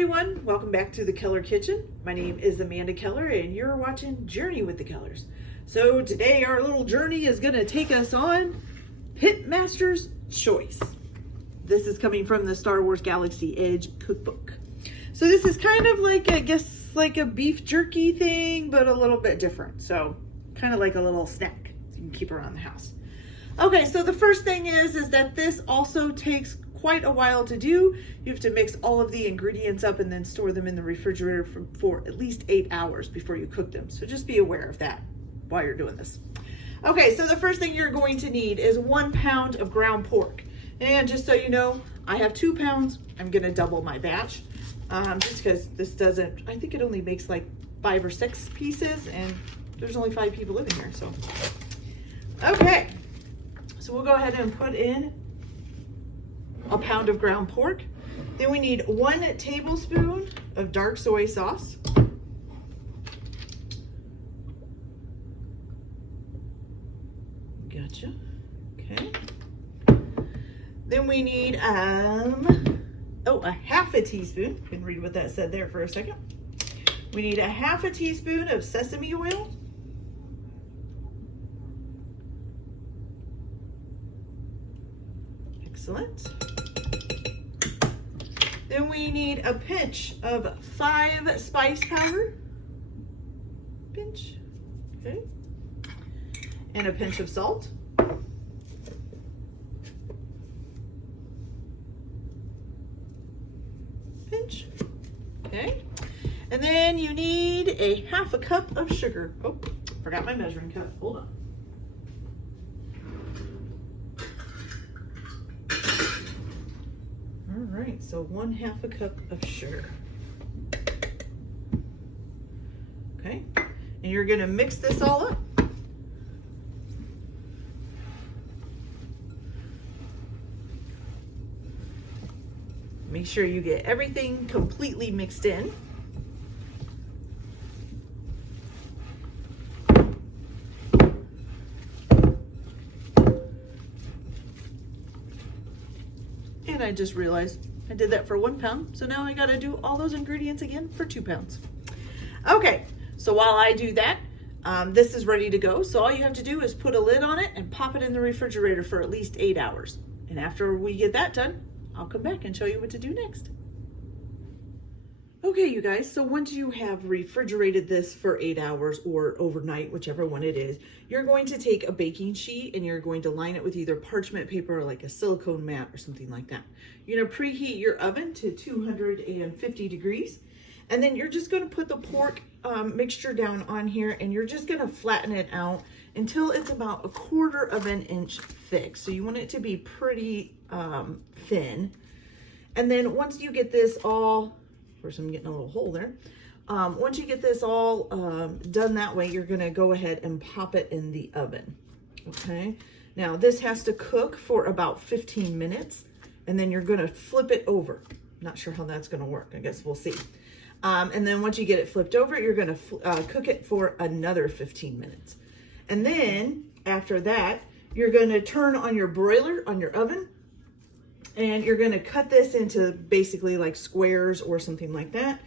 everyone, welcome back to the Keller Kitchen. My name is Amanda Keller and you're watching Journey with the Kellers. So today our little journey is going to take us on Pitmaster's Choice. This is coming from the Star Wars Galaxy Edge cookbook. So this is kind of like, I guess, like a beef jerky thing, but a little bit different. So kind of like a little snack so you can keep around the house. Okay, so the first thing is that this also takes quite a while to do. You have to mix all of the ingredients up and then store them in the refrigerator for at least 8 hours before you cook them. So just be aware of that while you're doing this. Okay, so the first thing you're going to need is 1 pound of ground pork. And just so you know, I have 2 pounds. I'm gonna double my batch just because this doesn't, I think it only makes like 5 or 6 pieces and there's only 5 people living here, so. Okay, so we'll go ahead and put in a pound of ground pork. Then we need 1 tablespoon of dark soy sauce. Gotcha. Okay. Then we need a half a teaspoon. Can read what that said there for a second. We need a half a teaspoon of sesame oil. Excellent. Then we need a pinch of 5 spice powder. Pinch. Okay. And a pinch of salt. Pinch. Okay. And then you need a half a cup of sugar. Oh, forgot my measuring cup. Hold on. All right, so 1/2 a cup of sugar. Okay, and you're gonna mix this all up. Make sure you get everything completely mixed in. And I just realized I did that for 1 pound. So now I got to do all those ingredients again for 2 pounds. Okay, so while I do that, this is ready to go. So all you have to do is put a lid on it and pop it in the refrigerator for at least 8 hours. And after we get that done, I'll come back and show you what to do next. Okay, you guys, so once you have refrigerated this for 8 hours or overnight, whichever one it is, you're going to take a baking sheet and you're going to line it with either parchment paper or like a silicone mat or something like that. You're gonna preheat your oven to 250 degrees. And then you're just gonna put the pork mixture down on here and you're just gonna flatten it out until it's about 1/4 of an inch thick. So you want it to be pretty thin. And then once you get this all, of course I'm getting a little hole there. Once you get this all done that way, you're gonna go ahead and pop it in the oven, okay? Now this has to cook for about 15 minutes and then you're gonna flip it over. Not sure how that's gonna work, I guess we'll see. And then once you get it flipped over, you're gonna cook it for another 15 minutes. And then after that, you're gonna turn on your broiler on your oven and you're gonna cut this into basically like squares or something like that.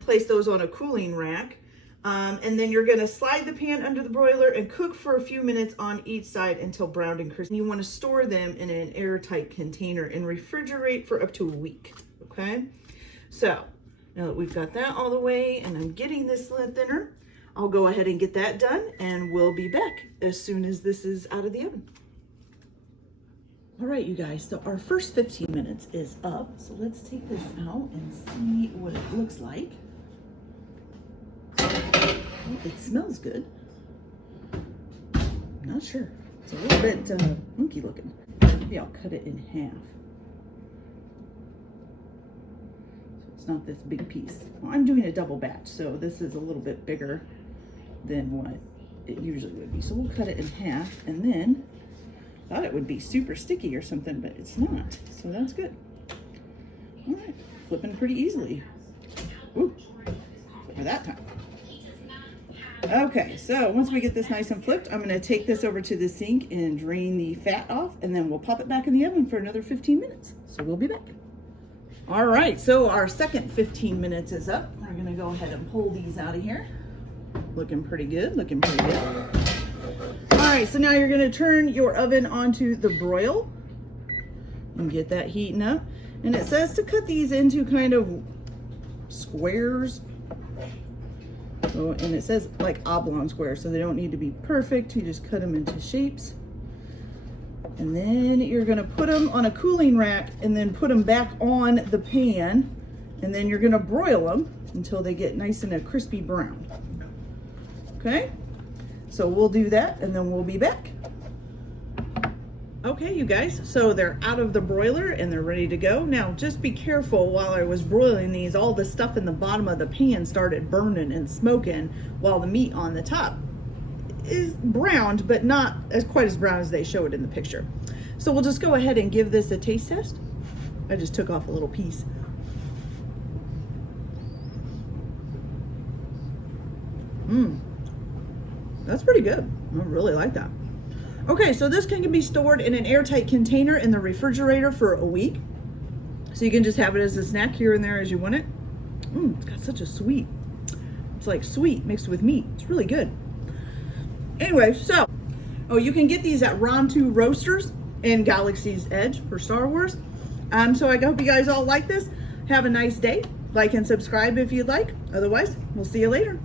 Place those on a cooling rack. And then you're gonna slide the pan under the broiler and cook for a few minutes on each side until browned and crispy. You wanna store them in an airtight container and refrigerate for up to a week, okay? So now that we've got that all the way and I'm getting this lid thinner, I'll go ahead and get that done and we'll be back as soon as this is out of the oven. All right, you guys, so our first 15 minutes is up. So let's take this out and see what it looks like. Oh, it smells good. I'm not sure. It's a little bit funky looking. Maybe I'll cut it in half. So it's not this big piece. Well, I'm doing a double batch, so this is a little bit bigger than what it usually would be. So we'll cut it in half, and then I thought it would be super sticky or something, but it's not. So that's good. All right, flipping pretty easily. Ooh, for that time. Okay, so once we get this nice and flipped, I'm gonna take this over to the sink and drain the fat off, and then we'll pop it back in the oven for another 15 minutes. So we'll be back. All right, so our second 15 minutes is up. We're gonna go ahead and pull these out of here. Looking pretty good, looking pretty good. All right, so now you're gonna turn your oven onto the broil and get that heating up. And it says to cut these into kind of squares. So, and it says like oblong squares, so they don't need to be perfect. You just cut them into shapes. And then you're gonna put them on a cooling rack and then put them back on the pan. And then you're gonna broil them until they get nice and a crispy brown. Okay, so we'll do that and then we'll be back. Okay, you guys, so they're out of the broiler and they're ready to go. Now, just be careful while I was broiling these, all the stuff in the bottom of the pan started burning and smoking while the meat on the top is browned, but not as quite as brown as they show it in the picture. So we'll just go ahead and give this a taste test. I just took off a little piece. That's pretty good. I really like that. Okay, so this can be stored in an airtight container in the refrigerator for a week. So you can just have it as a snack here and there as you want it. It's got such a sweet, it's like sweet mixed with meat. It's really good. Anyway, so, you can get these at Ronto Roasters in Galaxy's Edge for Star Wars. So I hope you guys all like this. Have a nice day. Like and subscribe if you'd like. Otherwise, we'll see you later.